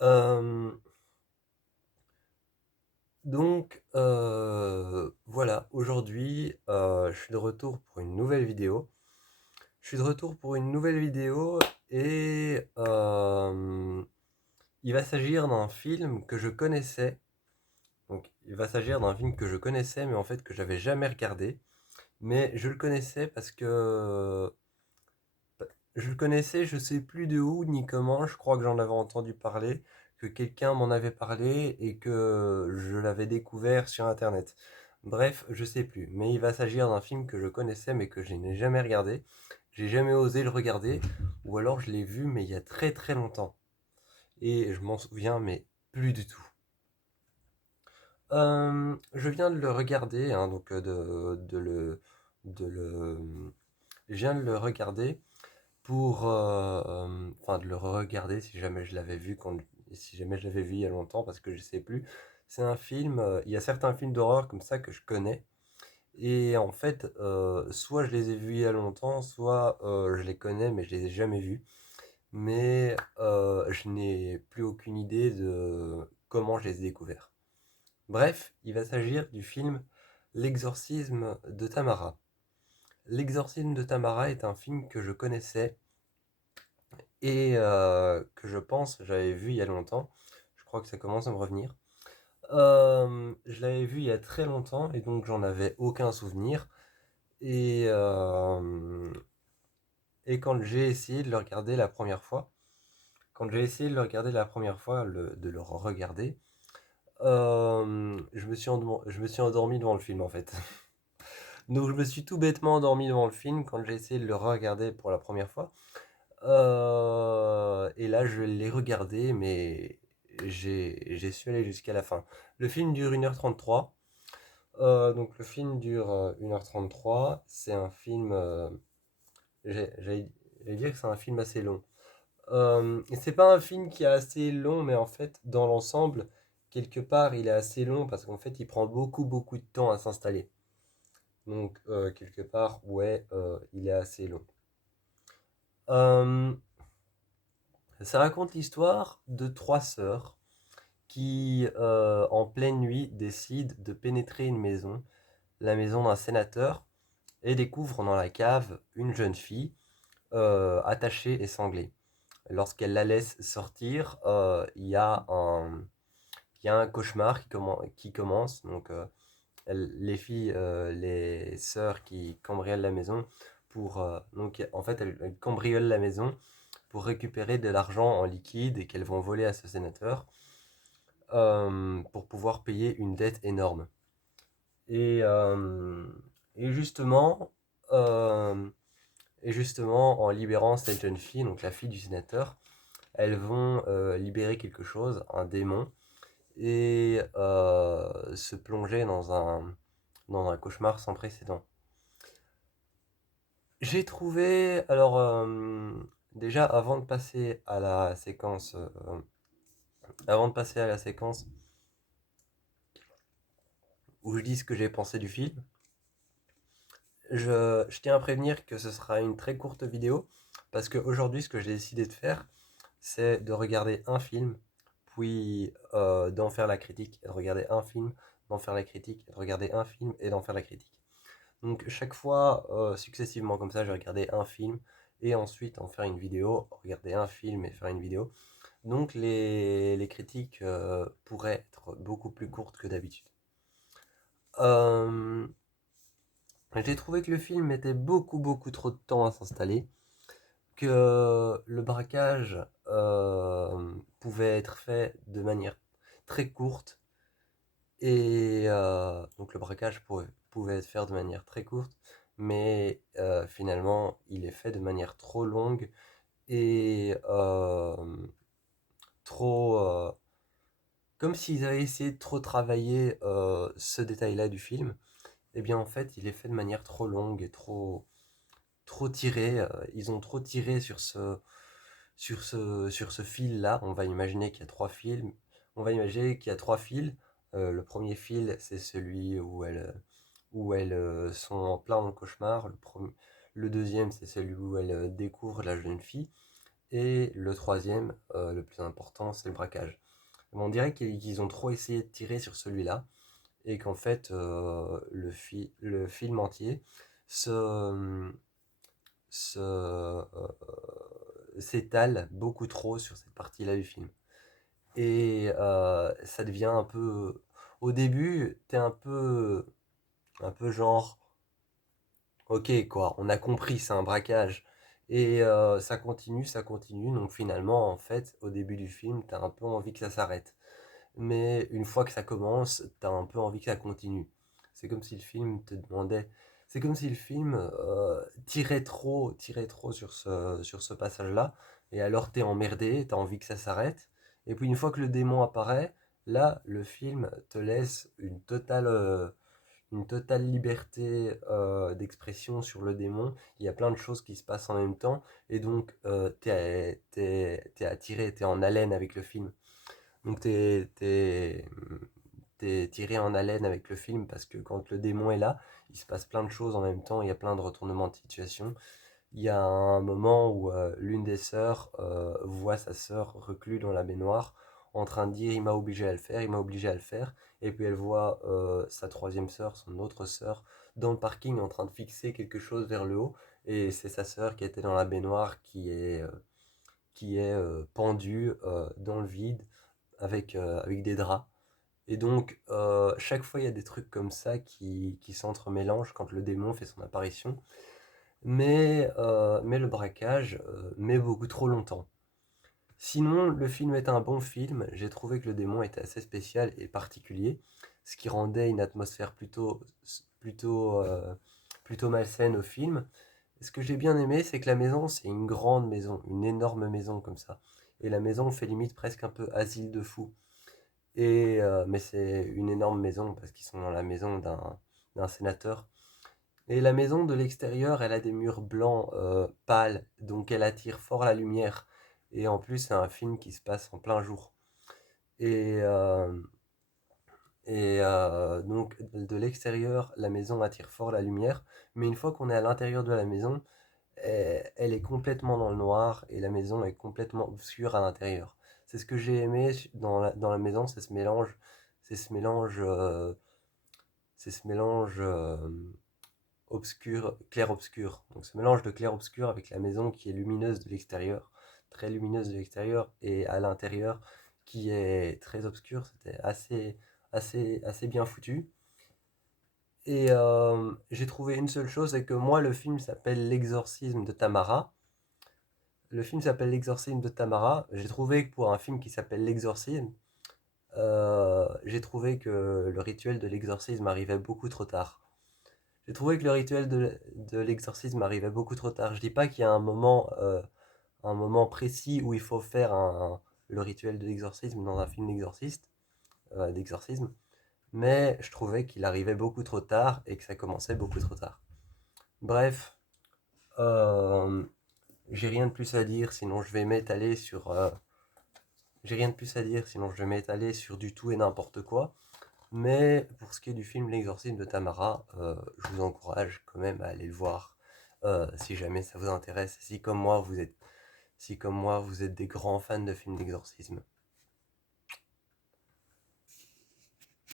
Hem, voilà, aujourd'hui, je suis de retour pour une nouvelle vidéo. Je suis de retour pour une nouvelle vidéo et il va s'agir d'un film que je connaissais. Donc il va s'agir d'un film que je connaissais, mais en fait que j'avais jamais regardé. Mais je le connaissais parce que je le connaissais, je sais plus de où ni comment, je crois que j'en avais entendu parler, que quelqu'un m'en avait parlé et que je l'avais découvert sur internet. Bref, je sais plus, mais il va s'agir d'un film que je connaissais mais que je n'ai jamais regardé. J'ai jamais osé le regarder, ou alors je l'ai vu mais il y a très très longtemps. Et je m'en souviens mais plus du tout. Je viens de le regarder, hein, donc de le, je viens de le regarder pour, enfin de le regarder si jamais je l'avais vu si jamais je l'avais vu il y a longtemps parce que je sais plus. C'est un film, il y a certains films d'horreur comme ça que je connais et en fait, soit je les ai vus il y a longtemps, soit je les connais mais je les ai jamais vus. Mais je n'ai plus aucune idée de comment je les ai découverts. Bref, il va s'agir du film L'exorcisme de Tamara. L'exorcisme de Tamara est un film que je connaissais et que je pense j'avais vu il y a longtemps. Je crois que ça commence à me revenir. Je l'avais vu il y a très longtemps et donc j'en avais aucun souvenir. Et, euh, et quand j'ai essayé de le regarder la première fois, quand j'ai essayé de le regarder la première fois, de le regarder, je me suis endormi devant le film en fait. Donc je me suis tout bêtement endormi devant le film quand j'ai essayé de le regarder pour la première fois. Et là, je l'ai regardé, mais j'ai su aller jusqu'à la fin. Le film dure 1h33. Donc le film dure 1h33. C'est un film... j'allais dire que c'est un film assez long. Et c'est pas un film qui est assez long, mais en fait, dans l'ensemble, quelque part, il est assez long parce qu'en fait, il prend beaucoup, beaucoup de temps à s'installer. Donc, quelque part, ouais, il est assez long. Euh, Ça raconte l'histoire de trois sœurs qui, en pleine nuit, décident de pénétrer une maison, la maison d'un sénateur, et découvrent dans la cave une jeune fille attachée et sanglée. Lorsqu'elle la laisse sortir, il y a un cauchemar qui commence. Donc, les sœurs qui cambriolent la maison donc en fait elles cambriolent la maison pour récupérer de l'argent en liquide et qu'elles vont voler à ce sénateur pour pouvoir payer une dette énorme. Et, euh, et justement, euh, et justement, en libérant cette jeune fille, donc la fille du sénateur, elles vont libérer quelque chose, un démon, et se plonger dans un cauchemar sans précédent. J'ai trouvé, alors déjà avant de passer à la séquence où je dis ce que j'ai pensé du film, je tiens à prévenir que ce sera une très courte vidéo parce qu'aujourd'hui ce que j'ai décidé de faire, c'est de regarder un film, puis d'en faire la critique, et de regarder un film, d'en faire la critique, et de regarder un film et d'en faire la critique. Donc chaque fois, successivement comme ça, je vais regarder un film et ensuite en faire une vidéo, regarder un film et faire une vidéo. Donc les critiques pourraient être beaucoup plus courtes que d'habitude. Euh, j'ai trouvé que le film mettait beaucoup beaucoup trop de temps à s'installer, que le braquage pouvait être fait de manière très courte et donc le braquage pouvait être fait de manière très courte, mais finalement il est fait de manière trop longue et trop comme s'ils avaient essayé de trop travailler ce détail-là du film. Et bien en fait il est fait de manière trop longue et trop tiré. Ils ont trop tiré sur ce fil-là. On va imaginer qu'il y a trois fils. On va imaginer qu'il y a trois fils. Le premier fil, c'est celui où elles sont en plein dans le cauchemar. Le deuxième, c'est celui où elles découvrent la jeune fille. Et le troisième, le plus important, c'est le braquage. On dirait qu'ils ont trop essayé de tirer sur celui-là et qu'en fait, le film entier se, s'étale beaucoup trop sur cette partie-là du film. Et ça devient un peu... Au début, t'es un peu genre, ok quoi, on a compris, c'est un braquage. Et ça continue, donc finalement, en fait, au début du film, t'as un peu envie que ça s'arrête. Mais une fois que ça commence, t'as un peu envie que ça continue. C'est comme si le film te demandait... C'est comme si le film tirait trop sur ce passage-là, et alors t'es emmerdé, t'as envie que ça s'arrête. Et puis une fois que le démon apparaît, là, le film te laisse une totale liberté d'expression sur le démon. Il y a plein de choses qui se passent en même temps, et donc t'es attiré, t'es en haleine avec le film. Donc t'es tiré en haleine avec le film parce que quand le démon est là, il se passe plein de choses en même temps, il y a plein de retournements de situation. Il y a un moment où l'une des sœurs voit sa sœur reclue dans la baignoire en train de dire il m'a obligé à le faire, il m'a obligé à le faire. Et puis elle voit sa troisième sœur, son autre sœur, dans le parking en train de fixer quelque chose vers le haut. Et c'est sa sœur qui était dans la baignoire qui est pendue dans le vide avec des draps. Et donc, chaque fois, il y a des trucs comme ça qui s'entremélangent quand le démon fait son apparition. Mais le braquage met beaucoup trop longtemps. Sinon, le film est un bon film. J'ai trouvé que le démon était assez spécial et particulier, ce qui rendait une atmosphère plutôt, plutôt malsaine au film. Ce que j'ai bien aimé, c'est que la maison, c'est une grande maison, une énorme maison comme ça. Et la maison fait limite presque un peu asile de fous. Mais c'est une énorme maison parce qu'ils sont dans la maison d'un sénateur. Et la maison de l'extérieur, elle a des murs blancs pâles, donc elle attire fort la lumière. Et en plus, c'est un film qui se passe en plein jour. Et, euh, donc, de l'extérieur, la maison attire fort la lumière. Mais une fois qu'on est à l'intérieur de la maison, elle est complètement dans le noir et la maison est complètement obscure à l'intérieur. C'est ce que j'ai aimé dans la maison, c'est ce mélange, c'est ce mélange obscur, clair-obscur. Donc ce mélange de clair-obscur avec la maison qui est lumineuse de l'extérieur, très lumineuse de l'extérieur, et à l'intérieur qui est très obscur, c'était assez bien foutu. Et j'ai trouvé une seule chose, c'est que moi le film s'appelle L'exorcisme de Tamara. Le film s'appelle L'exorcisme de Tamara. J'ai trouvé que pour un film qui s'appelle L'exorcisme, j'ai trouvé que le rituel de l'exorcisme arrivait beaucoup trop tard. J'ai trouvé que le rituel de l'exorcisme arrivait beaucoup trop tard. Je dis pas qu'il y a un moment précis où il faut faire le rituel de l'exorcisme dans un film d'exorcisme, mais je trouvais qu'il arrivait beaucoup trop tard et que ça commençait beaucoup trop tard. Bref, euh, j'ai rien de plus à dire, sinon je vais m'étaler sur... j'ai rien de plus à dire, sinon je vais m'étaler sur du tout et n'importe quoi. Mais pour ce qui est du film L'exorcisme de Tamara, je vous encourage quand même à aller le voir si jamais ça vous intéresse. Si comme moi vous êtes des grands fans de films d'exorcisme.